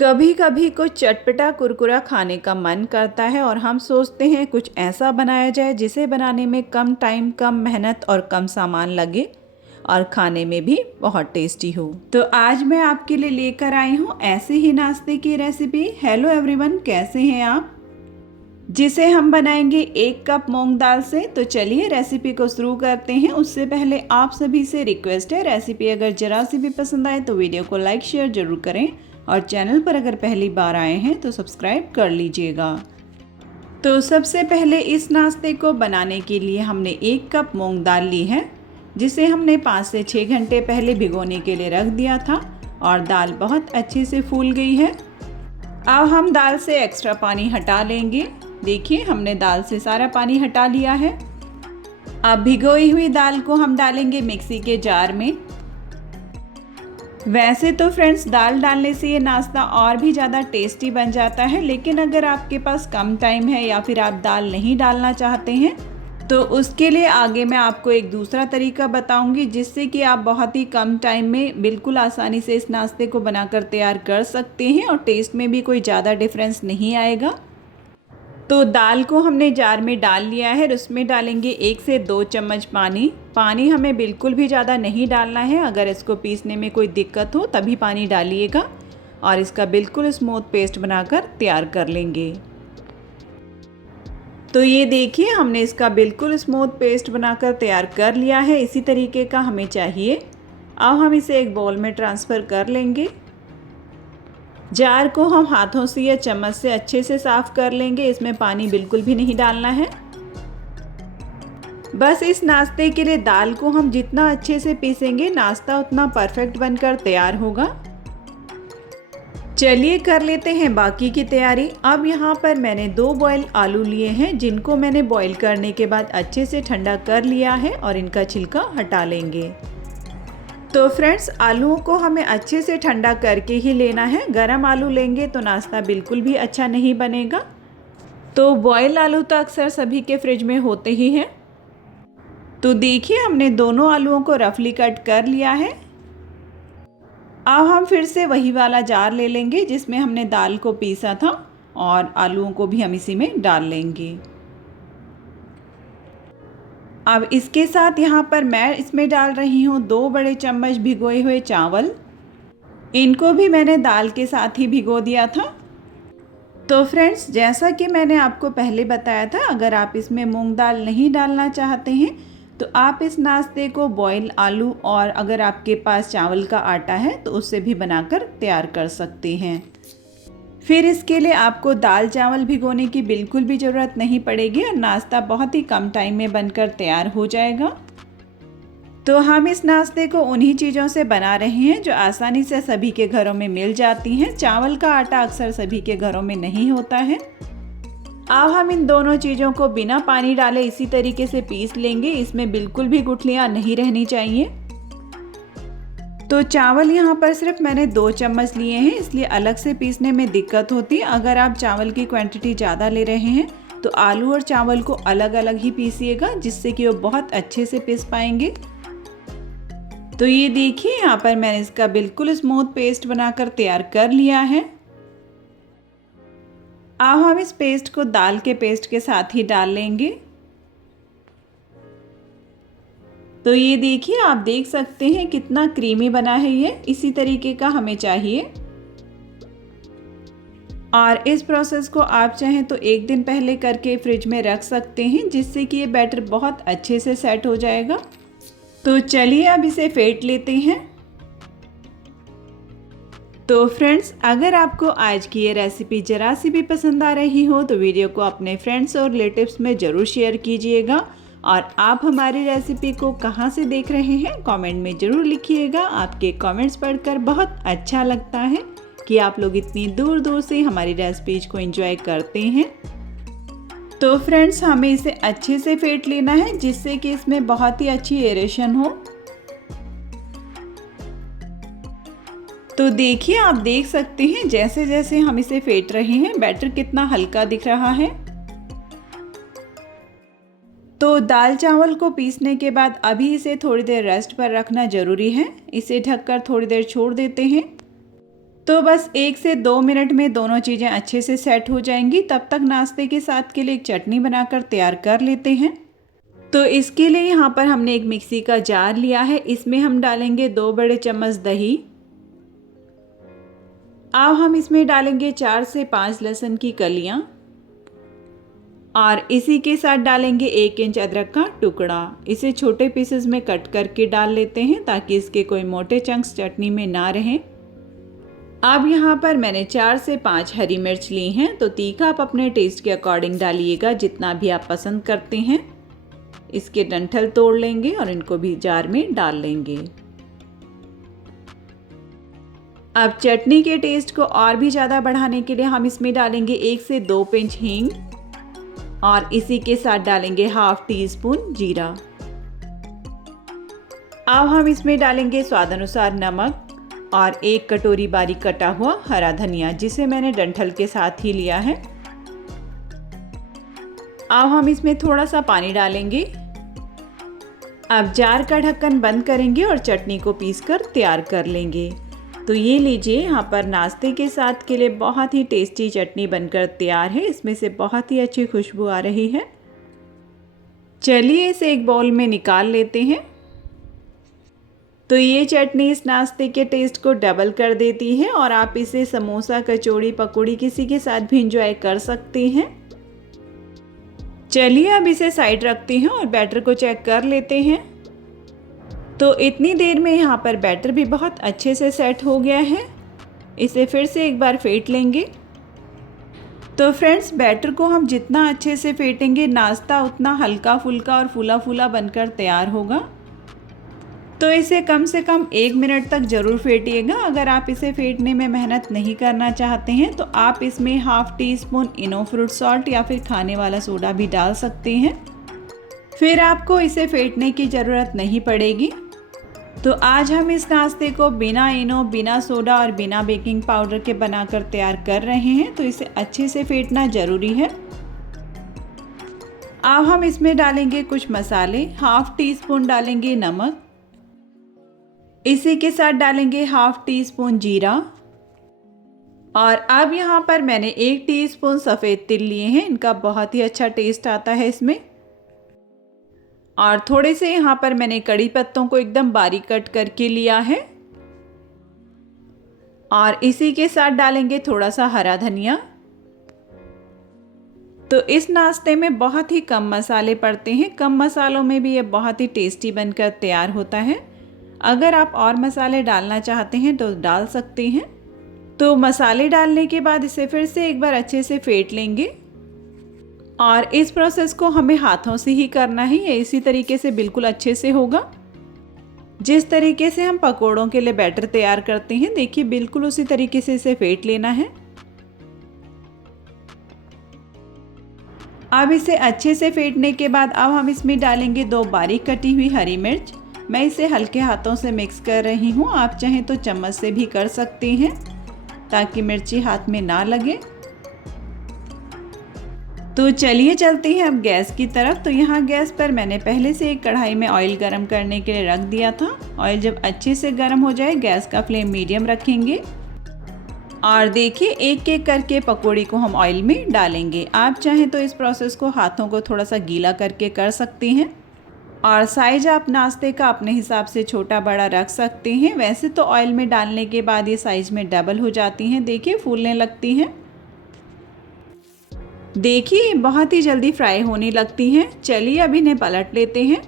कभी कभी कुछ चटपटा कुरकुरा खाने का मन करता है और हम सोचते हैं कुछ ऐसा बनाया जाए जिसे बनाने में कम टाइम, कम मेहनत और कम सामान लगे और खाने में भी बहुत टेस्टी हो। तो आज मैं आपके लिए लेकर आई हूँ ऐसे ही नाश्ते की रेसिपी। हेलो एवरीवन, कैसे हैं आप? जिसे हम बनाएंगे 1 कप मूंग दाल से। तो चलिए रेसिपी को शुरू करते हैं। उससे पहले आप सभी से रिक्वेस्ट है, रेसिपी अगर जरा सी भी पसंद आए तो वीडियो को लाइक शेयर जरूर करें और चैनल पर अगर पहली बार आए हैं तो सब्सक्राइब कर लीजिएगा। तो सबसे पहले इस नाश्ते को बनाने के लिए हमने 1 कप मूंग दाल ली है, जिसे हमने 5 से 6 घंटे पहले भिगोने के लिए रख दिया था और दाल बहुत अच्छे से फूल गई है। अब हम दाल से एक्स्ट्रा पानी हटा लेंगे। देखिए, हमने दाल से सारा पानी हटा लिया है। अब भिगोई हुई दाल को हम डालेंगे मिक्सी के जार में। वैसे तो फ्रेंड्स, दाल डालने से ये नाश्ता और भी ज़्यादा टेस्टी बन जाता है, लेकिन अगर आपके पास कम टाइम है या फिर आप दाल नहीं डालना चाहते हैं तो उसके लिए आगे मैं आपको एक दूसरा तरीका बताऊंगी, जिससे कि आप बहुत ही कम टाइम में बिल्कुल आसानी से इस नाश्ते को बनाकर तैयार कर सकते हैं और टेस्ट में भी कोई ज़्यादा डिफरेंस नहीं आएगा। तो दाल को हमने जार में डाल लिया है और उसमें डालेंगे 1 से 2 चम्मच पानी। पानी हमें बिल्कुल भी ज़्यादा नहीं डालना है। अगर इसको पीसने में कोई दिक्कत हो तभी पानी डालिएगा और इसका बिल्कुल स्मूथ पेस्ट बनाकर तैयार कर लेंगे। तो ये देखिए, हमने इसका बिल्कुल स्मूथ पेस्ट बनाकर तैयार कर लिया है। इसी तरीके का हमें चाहिए। अब हम इसे एक बाउल में ट्रांसफ़र कर लेंगे। जार को हम हाथों से या चम्मच से अच्छे से साफ़ कर लेंगे। इसमें पानी बिल्कुल भी नहीं डालना है। बस इस नाश्ते के लिए दाल को हम जितना अच्छे से पीसेंगे, नाश्ता उतना परफेक्ट बनकर तैयार होगा। चलिए कर लेते हैं बाकी की तैयारी। अब यहाँ पर मैंने 2 बॉयल आलू लिए हैं, जिनको मैंने बॉईल करने के बाद अच्छे से ठंडा कर लिया है और इनका छिलका हटा लेंगे। तो फ्रेंड्स, आलूओं को हमें अच्छे से ठंडा करके ही लेना है। गरम आलू लेंगे तो नाश्ता बिल्कुल भी अच्छा नहीं बनेगा। तो बॉयल आलू तो अक्सर सभी के फ्रिज में होते ही हैं। तो देखिए, हमने दोनों आलूओं को रफली कट कर लिया है। अब हम फिर से वही वाला जार ले लेंगे जिसमें हमने दाल को पीसा था और आलूओं को भी हम इसी में डाल लेंगे। अब इसके साथ यहाँ पर मैं इसमें डाल रही हूँ 2 बड़े चम्मच भिगोए हुए चावल। इनको भी मैंने दाल के साथ ही भिगो दिया था। तो फ्रेंड्स, जैसा कि मैंने आपको पहले बताया था, अगर आप इसमें मूंग दाल नहीं डालना चाहते हैं तो आप इस नाश्ते को बॉयल आलू और अगर आपके पास चावल का आटा है तो उससे भी बनाकर तैयार कर सकते हैं। फिर इसके लिए आपको दाल चावल भिगोने की बिल्कुल भी ज़रूरत नहीं पड़ेगी और नाश्ता बहुत ही कम टाइम में बनकर तैयार हो जाएगा। तो हम इस नाश्ते को उन्हीं चीज़ों से बना रहे हैं जो आसानी से सभी के घरों में मिल जाती हैं। चावल का आटा अक्सर सभी के घरों में नहीं होता है। अब हम इन दोनों चीज़ों को बिना पानी डाले इसी तरीके से पीस लेंगे। इसमें बिल्कुल भी गुठलियाँ नहीं रहनी चाहिए। तो चावल यहाँ पर सिर्फ मैंने 2 चम्मच लिए हैं, इसलिए अलग से पीसने में दिक्कत होती है। अगर आप चावल की क्वांटिटी ज़्यादा ले रहे हैं तो आलू और चावल को अलग अलग ही पीसिएगा, जिससे कि वो बहुत अच्छे से पीस पाएंगे। तो ये देखिए, यहाँ पर मैंने इसका बिल्कुल स्मूथ पेस्ट बनाकर तैयार कर लिया है। अब हम इस पेस्ट को दाल के पेस्ट के साथ ही डाल लेंगे। तो ये देखिए, आप देख सकते हैं कितना क्रीमी बना है ये। इसी तरीके का हमें चाहिए। और इस प्रोसेस को आप चाहें तो 1 दिन पहले करके फ्रिज में रख सकते हैं, जिससे कि ये बैटर बहुत अच्छे से सेट हो जाएगा। तो चलिए अब इसे फेंट लेते हैं। तो फ्रेंड्स, अगर आपको आज की ये रेसिपी ज़रा सी भी पसंद आ रही हो तो वीडियो को अपने फ्रेंड्स और रिलेटिव्स में ज़रूर शेयर कीजिएगा। और आप हमारी रेसिपी को कहाँ से देख रहे हैं कमेंट में ज़रूर लिखिएगा। आपके कमेंट्स पढ़कर बहुत अच्छा लगता है कि आप लोग इतनी दूर दूर से हमारी रेसिपीज को एंजॉय करते हैं। तो फ्रेंड्स, हमें इसे अच्छे से फेंट लेना है, जिससे कि इसमें बहुत ही अच्छी एरेशन हो। तो देखिए, आप देख सकते हैं जैसे जैसे हम इसे फेंट रहे हैं बैटर कितना हल्का दिख रहा है। तो दाल चावल को पीसने के बाद अभी इसे थोड़ी देर रेस्ट पर रखना ज़रूरी है। इसे ढककर थोड़ी देर छोड़ देते हैं। तो बस 1 से 2 मिनट में दोनों चीज़ें अच्छे से सेट हो जाएंगी। तब तक नाश्ते के साथ के लिए एक चटनी बनाकर तैयार कर लेते हैं। तो इसके लिए यहाँ पर हमने एक मिक्सी का जार लिया है। इसमें हम डालेंगे 2 बड़े चम्मच दही। अब हम इसमें डालेंगे 4 से 5 लहसुन की कलियाँ और इसी के साथ डालेंगे 1 इंच अदरक का टुकड़ा। इसे छोटे पीसेस में कट करके डाल लेते हैं ताकि इसके कोई मोटे चंक्स चटनी में ना रहें। अब यहाँ पर मैंने 4 से 5 हरी मिर्च ली हैं। तो तीखा आप अपने टेस्ट के अकॉर्डिंग डालिएगा, जितना भी आप पसंद करते हैं। इसके डंठल तोड़ लेंगे और इनको भी जार में डाल लेंगे। अब चटनी के टेस्ट को और भी ज़्यादा बढ़ाने के लिए हम इसमें डालेंगे 1 से 2 पिंच हींग और इसी के साथ डालेंगे हाफ टी स्पून जीरा। अब हम इसमें डालेंगे स्वाद अनुसार नमक और 1 कटोरी बारीक कटा हुआ हरा धनिया, जिसे मैंने डंठल के साथ ही लिया है। अब हम इसमें थोड़ा सा पानी डालेंगे। अब जार का ढक्कन बंद करेंगे और चटनी को पीसकर तैयार कर लेंगे। तो ये लीजिए, यहाँ पर नाश्ते के साथ के लिए बहुत ही टेस्टी चटनी बनकर तैयार है। इसमें से बहुत ही अच्छी खुशबू आ रही है। चलिए इसे एक बाउल में निकाल लेते हैं। तो ये चटनी इस नाश्ते के टेस्ट को डबल कर देती है और आप इसे समोसा, कचौड़ी, पकौड़ी किसी के साथ भी इंजॉय कर सकते हैं। चलिए अब इसे साइड रखते हैं और बैटर को चेक कर लेते हैं। तो इतनी देर में यहाँ पर बैटर भी बहुत अच्छे से सेट हो गया है। इसे फिर से एक बार फेंट लेंगे। तो फ्रेंड्स, बैटर को हम जितना अच्छे से फेंटेंगे, नाश्ता उतना हल्का फुल्का और फूला फूला बनकर तैयार होगा। तो इसे कम से कम 1 मिनट तक ज़रूर फेंटिएगा। अगर आप इसे फेंटने में मेहनत नहीं करना चाहते हैं तो आप इसमें हाफ टी स्पून इनो फ्रूट सॉल्ट या फिर खाने वाला सोडा भी डाल सकते हैं। फिर आपको इसे फेंटने की ज़रूरत नहीं पड़ेगी। तो आज हम इस नाश्ते को बिना इनो, बिना सोडा और बिना बेकिंग पाउडर के बनाकर तैयार कर रहे हैं। तो इसे अच्छे से फेंटना ज़रूरी है। अब हम इसमें डालेंगे कुछ मसाले। हाफ टी स्पून डालेंगे नमक, इसी के साथ डालेंगे हाफ टी स्पून जीरा और अब यहाँ पर मैंने 1 टीस्पून सफ़ेद तिल लिए हैं। इनका बहुत ही अच्छा टेस्ट आता है इसमें। और थोड़े से यहाँ पर मैंने कड़ी पत्तों को एकदम बारीक कट करके लिया है और इसी के साथ डालेंगे थोड़ा सा हरा धनिया। तो इस नाश्ते में बहुत ही कम मसाले पड़ते हैं। कम मसालों में भी ये बहुत ही टेस्टी बनकर तैयार होता है। अगर आप और मसाले डालना चाहते हैं तो डाल सकते हैं। तो मसाले डालने के बाद इसे फिर से एक बार अच्छे से फेंट लेंगे और इस प्रोसेस को हमें हाथों से ही करना है। ये इसी तरीके से बिल्कुल अच्छे से होगा जिस तरीके से हम पकोड़ों के लिए बैटर तैयार करते हैं। देखिए, बिल्कुल उसी तरीके से इसे फेंट लेना है। अब इसे अच्छे से फेंटने के बाद अब हम इसमें डालेंगे 2 बारीक कटी हुई हरी मिर्च। मैं इसे हल्के हाथों से मिक्स कर रही हूँ। आप चाहें तो चम्मच से भी कर सकते हैं ताकि मिर्ची हाथ में ना लगे। तो चलिए चलते हैं अब गैस की तरफ। तो यहाँ गैस पर मैंने पहले से एक कढ़ाई में ऑयल गरम करने के लिए रख दिया था। ऑयल जब अच्छे से गरम हो जाए, गैस का फ्लेम मीडियम रखेंगे और देखिए, एक एक करके पकौड़ी को हम ऑयल में डालेंगे। आप चाहें तो इस प्रोसेस को हाथों को थोड़ा सा गीला करके कर सकते हैं और साइज आप नाश्ते का अपने हिसाब से छोटा बड़ा रख सकते हैं। वैसे तो ऑयल में डालने के बाद ये साइज में डबल हो जाती हैं। देखिए, फूलने लगती हैं। देखिए, बहुत ही जल्दी फ्राई होने लगती हैं। चलिए अब इन्हें पलट लेते हैं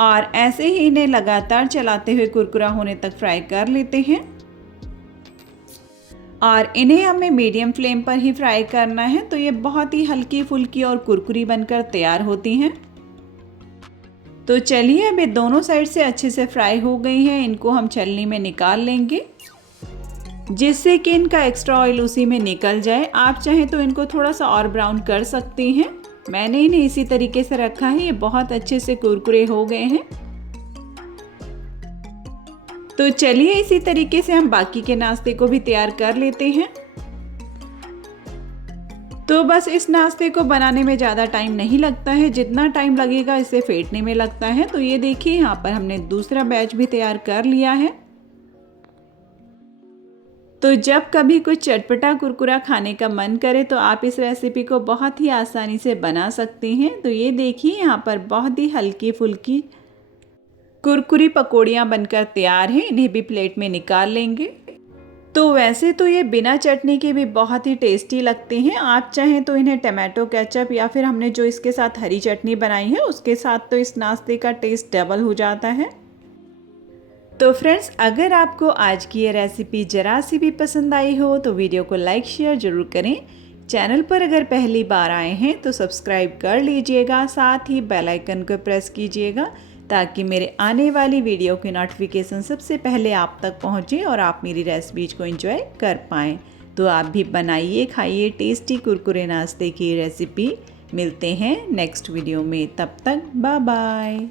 और ऐसे ही इन्हें लगातार चलाते हुए कुरकुरा होने तक फ्राई कर लेते हैं और इन्हें हमें मीडियम फ्लेम पर ही फ्राई करना है। तो ये बहुत ही हल्की फुल्की और कुरकुरी बनकर तैयार होती हैं। तो चलिए, अब ये दोनों साइड से अच्छे से फ्राई हो गई हैं। इनको हम छलनी में निकाल लेंगे जिससे कि इनका एक्स्ट्रा ऑयल उसी में निकल जाए। आप चाहें तो इनको थोड़ा सा और ब्राउन कर सकते हैं। मैंने इन्हें इसी तरीके से रखा है। ये बहुत अच्छे से कुरकुरे हो गए हैं। तो चलिए, इसी तरीके से हम बाकी के नाश्ते को भी तैयार कर लेते हैं। तो बस इस नाश्ते को बनाने में ज़्यादा टाइम नहीं लगता है जितना टाइम लगेगा इसे फेंटने में लगता है। तो ये देखिए, यहाँ पर हमने दूसरा बैच भी तैयार कर लिया है। तो जब कभी कुछ चटपटा कुरकुरा खाने का मन करे तो आप इस रेसिपी को बहुत ही आसानी से बना सकते हैं। तो ये देखिए यहाँ पर बहुत ही हल्की फुल्की कुरकुरी पकौड़ियाँ बनकर तैयार हैं। इन्हें भी प्लेट में निकाल लेंगे। तो वैसे तो ये बिना चटनी के भी बहुत ही टेस्टी लगते हैं। आप चाहें तो इन्हें टमाटो केचप या फिर हमने जो इसके साथ हरी चटनी बनाई है उसके साथ तो इस नाश्ते का टेस्ट डबल हो जाता है। तो फ्रेंड्स, अगर आपको आज की ये रेसिपी ज़रा सी भी पसंद आई हो तो वीडियो को लाइक शेयर ज़रूर करें। चैनल पर अगर पहली बार आए हैं तो सब्सक्राइब कर लीजिएगा, साथ ही बेल आइकन को प्रेस कीजिएगा ताकि मेरे आने वाली वीडियो की नोटिफिकेशन सबसे पहले आप तक पहुंचे और आप मेरी रेसिपीज को एंजॉय कर पाएँ। तो आप भी बनाइए, खाइए टेस्टी कुरकुरे नाश्ते की रेसिपी। मिलते हैं नेक्स्ट वीडियो में, तब तक बाय बाय।